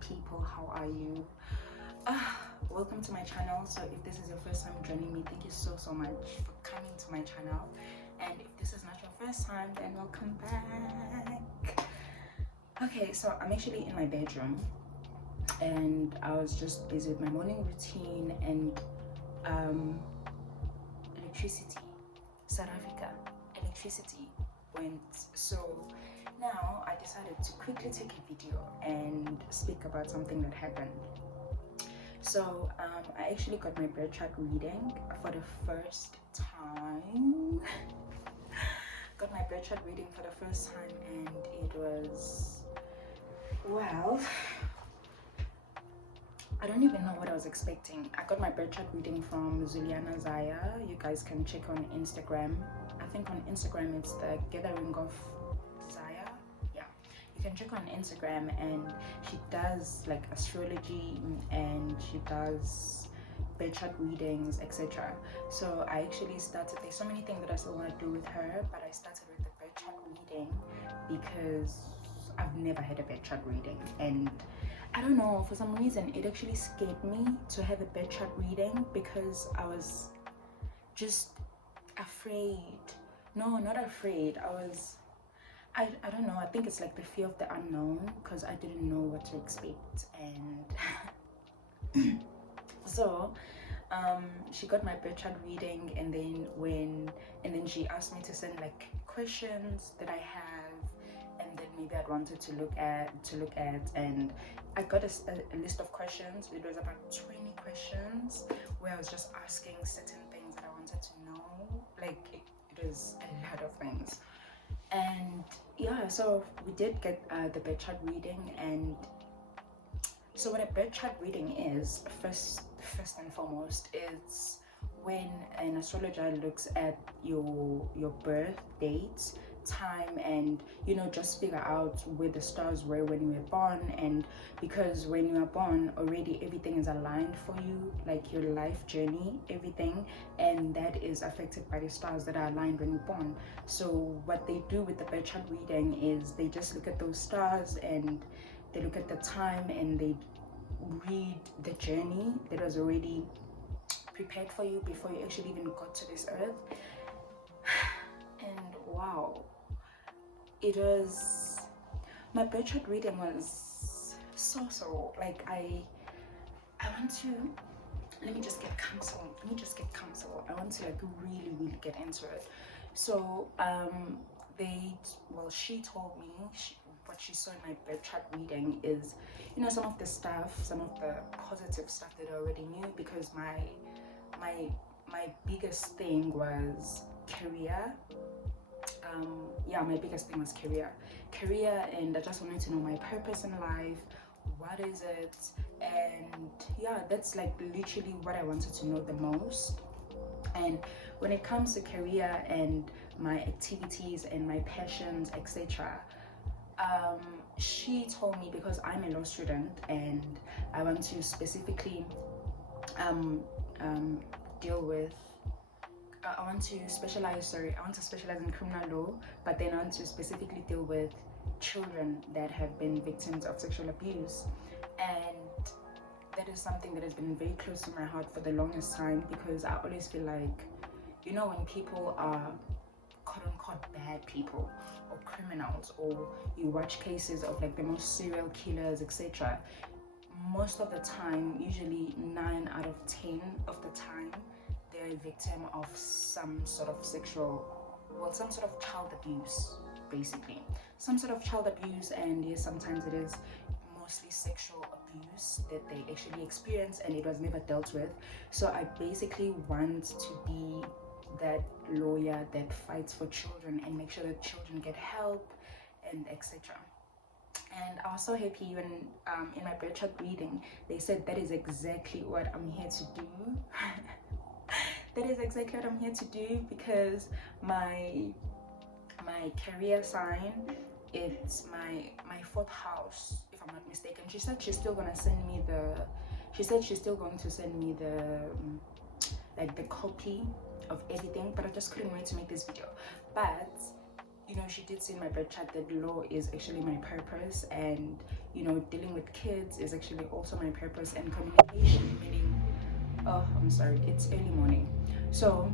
people, how are you? Welcome to my channel. So if this is your first time joining me, thank you so much for coming to my channel, and if this is not your first time, then welcome back. Okay, so I'm actually in my bedroom and I was just busy with my morning routine, and electricity, South Africa, electricity went. So now I decided to quickly take a video and speak about something that happened. So I actually got my Birthchart reading for the first time. Got my Birthchart reading for the first time, and it was, well, I don't even know what I was expecting. I got my Birthchart reading from Zuliana Zaya. You guys can check on Instagram. I think on Instagram it's the Gathering of Zaya. Yeah, you can check on Instagram, and she does like astrology and she does Birthchart readings, etc. So I actually started, there's so many things that I still want to do with her, but I started with the Birthchart reading because I've never had a Birthchart reading, and I don't know, for some reason it actually scared me to have a Birthchart reading because I was just afraid. No, not afraid. I don't know, I think it's like the fear of the unknown, because I didn't know what to expect. And so she got my Birthchart reading, and then she asked me to send like questions that I have, and then maybe I'd wanted to look at, and I got a list of questions. It was about 20 questions where I was just asking certain things that I wanted to know. Like it was a lot of things. And yeah, so we did get the Birthchart reading. And so what a Birthchart reading is, first and foremost, it's when an astrologer looks at your birth date, time, and just figure out where the stars were when you were born. And because when you are born already, everything is aligned for you, like your life journey, everything, and that is affected by the stars that are aligned when you're born. So what they do with the Birthchart reading is they just look at those stars, and they look at the time, and they read the journey that was already prepared for you before you actually even got to this earth. And wow, it was, my Birthchart reading was so like I want to, let me just get comfortable. I want to like really get into it. So she told me what she saw in my Birthchart reading is, some of the stuff, some of the positive stuff that I already knew, because my biggest thing was career. Yeah, my biggest thing was career, and I just wanted to know my purpose in life. What is it? And yeah, that's like literally what I wanted to know the most. And when it comes to career and my activities and my passions, etc., she told me, because I'm a law student and I want to specifically deal with, I want to specialize in criminal law, but then I want to specifically deal with children that have been victims of sexual abuse. And that is something that has been very close to my heart for the longest time, because I always feel like, when people are quote-unquote bad people or criminals, or you watch cases of like the most serial killers, etc., most of the time, usually 9 out of 10 of the time, they're a victim of some sort of some sort of child abuse, basically. Some sort of child abuse, and yes, sometimes it is mostly sexual abuse that they actually experience, and it was never dealt with. So I basically want to be that lawyer that fights for children and make sure that children get help, and etc. And I was so happy when in my Birthchart reading they said that is exactly what I'm here to do. That is exactly what I'm here to do, because my career sign, it's my 4th house, if I'm not mistaken. She said she's still going to send me the like the copy of everything, but I just couldn't wait to make this video. But you know, she did say in my birth chart that law is actually my purpose, and you know, dealing with kids is actually also my purpose, and communication, meaning, oh, I'm sorry, it's early morning. So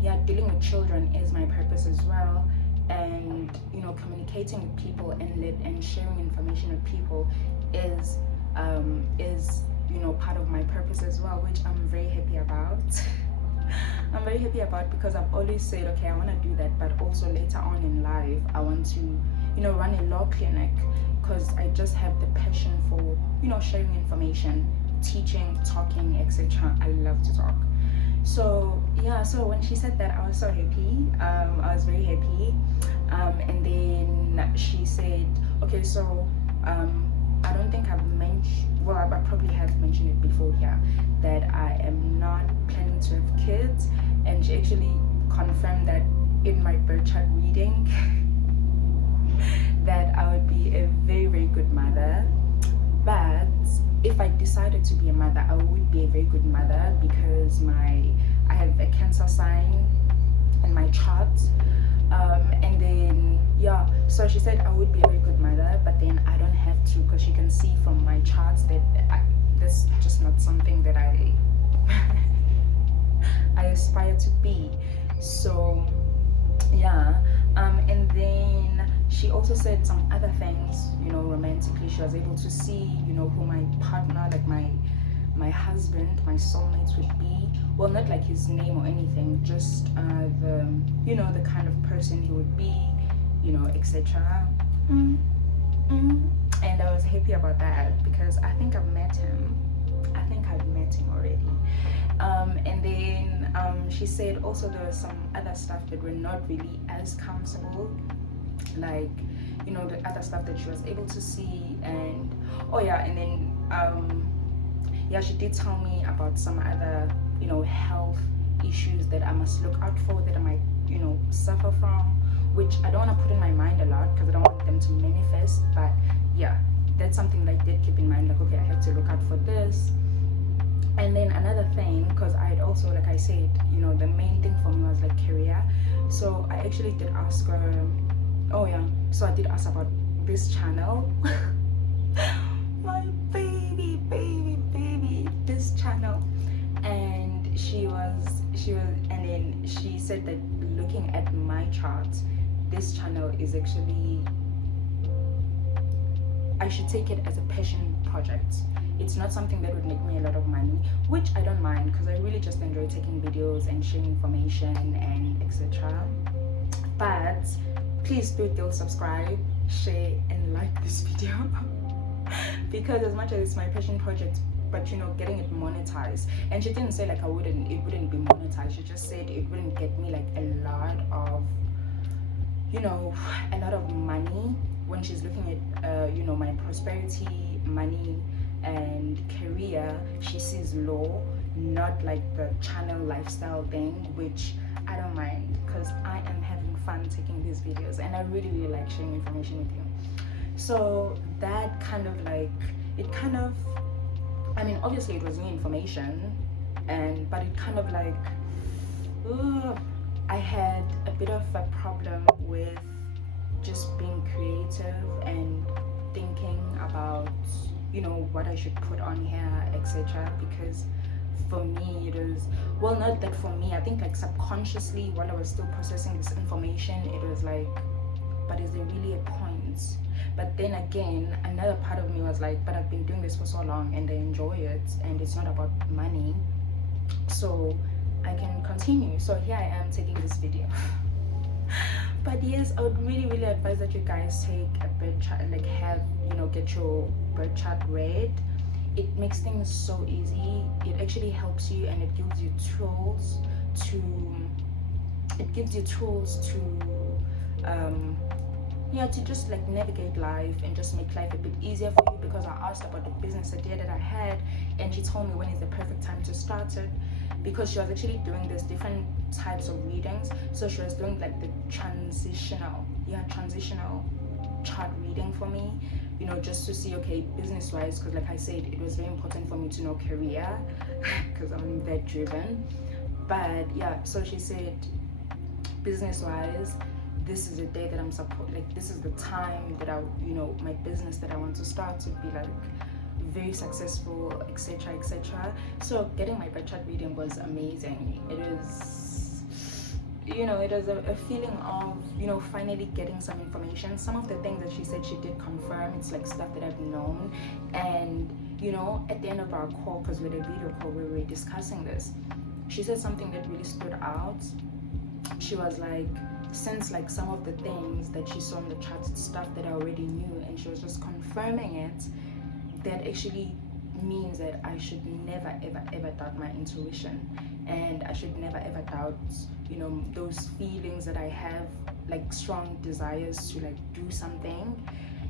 yeah, dealing with children is my purpose as well, and you know, communicating with people and sharing information with people is you know, part of my purpose as well, which I'm very happy about. I'm very happy about, because I've always said, okay, I want to do that, but also later on in life I want to, you know, run a law clinic, because I just have the passion for, you know, sharing information, teaching, talking, etc. I love to talk. So yeah, so when she said that, I was so happy. I was very happy. And then she said, okay, so I don't think I've mentioned, well, I probably have mentioned it before here, that I am not planning to have kids. And she actually confirmed that in my birth chart reading that I would be a very, very good mother. But if I decided to be a mother, I would be a very good mother, because I have a Cancer sign in my chart. And then yeah, so she said I would be a very good mother, but then I don't have to, because she can see from my charts that that's just not something that I I aspire to be. So yeah, and then she also said some other things, you know, romantically. She was able to see, you know, who my partner, like my husband, my soulmates would be. Well, not like his name or anything, just the, you know, the kind of person he would be, you know, etc. And I was happy about that, because I think I've met him. I think I've met him already. And then she said also there was some other stuff that were not really as comfortable, like, you know, the other stuff that she was able to see. And oh yeah, and then yeah, she did tell me about some other, you know, health issues that I must look out for, that I might, you know, suffer from, which I don't want to put in my mind a lot, because I don't want them to manifest. But yeah, that's something that I did keep in mind, like, okay, I have to look out for this. And then another thing, because I had also, like I said, you know, the main thing for me was like career. So I actually did ask her, oh yeah, so I did ask about this channel. My baby, this channel. And she was, and then she said that looking at my chart, this channel is actually, I should take it as a passion project. It's not something that would make me a lot of money, which I don't mind, because I really just enjoy taking videos and sharing information and etc. But please do subscribe, share, and like this video. Because as much as it's my passion project, but you know, getting it monetized, and she didn't say like it wouldn't be monetized. She just said it wouldn't get me like a lot of, you know, a lot of money. When she's looking at you know, my prosperity, money, and career, she sees law, not like the channel lifestyle thing, which I don't mind, because I am having fun taking these videos, and I really like sharing information with you. So that kind of like, it kind of, I mean, obviously it was new information, but it kind of like, I had a bit of a problem with just being creative and thinking about, you know, what I should put on here, etc. Because for me it was, well, not that for me, I think like subconsciously while I was still processing this information, it was like, but is there really a point? But then again, another part of me was like, but I've been doing this for so long and I enjoy it, and it's not about money, so I can continue. So here I am taking this video. But yes, I would really advise that you guys take a birth chart, like have, you know, get your birth chart read. It makes things so easy. It actually helps you, and it gives you tools to, yeah, to just like navigate life and just make life a bit easier for you. Because I asked about the business idea that I had, and she told me when is the perfect time to start it, because she was actually doing this different types of readings. So she was doing like the transitional chart reading for me, you know, just to see, okay, business wise, because like I said, it was very important for me to know career, because I'm that driven. But yeah, so she said business wise, this is the day that I'm supposed, like this is the time that I, you know, my business that I want to start to be like very successful, etc, etc. So getting my birth chart reading was amazing. It is, you know, it is a feeling of, you know, finally getting some information. Some of the things that she said she did confirm, it's like stuff that I've known. And you know, at the end of our call, because with a video call we were discussing this, she said something that really stood out. She was like, since like some of the things that she saw in the charts, stuff that I already knew, and she was just confirming it, that actually means that I should never ever ever doubt my intuition, and I should never ever doubt, you know, those feelings that I have, like strong desires to like do something.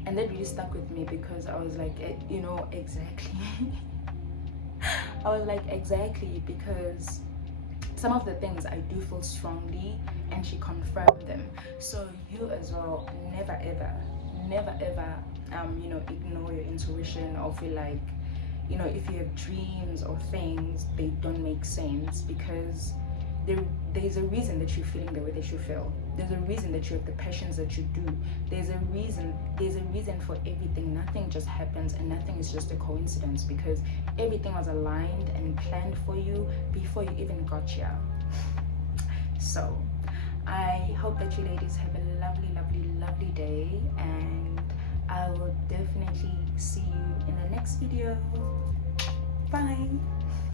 And that really stuck with me, because I was like, you know, exactly. I was like, exactly, because some of the things I do feel strongly, and she confirmed them. So you as well, never ever, never ever, you know, ignore your intuition, or feel like, you know, if you have dreams or things, they don't make sense, because there's a reason that you're feeling the way that you feel. There's a reason that you have the passions that you do. There's a reason for everything. Nothing just happens, and nothing is just a coincidence, because everything was aligned and planned for you before you even got here. So I hope that you ladies have a lovely, lovely, lovely day, and I will definitely see you in the next video. Bye.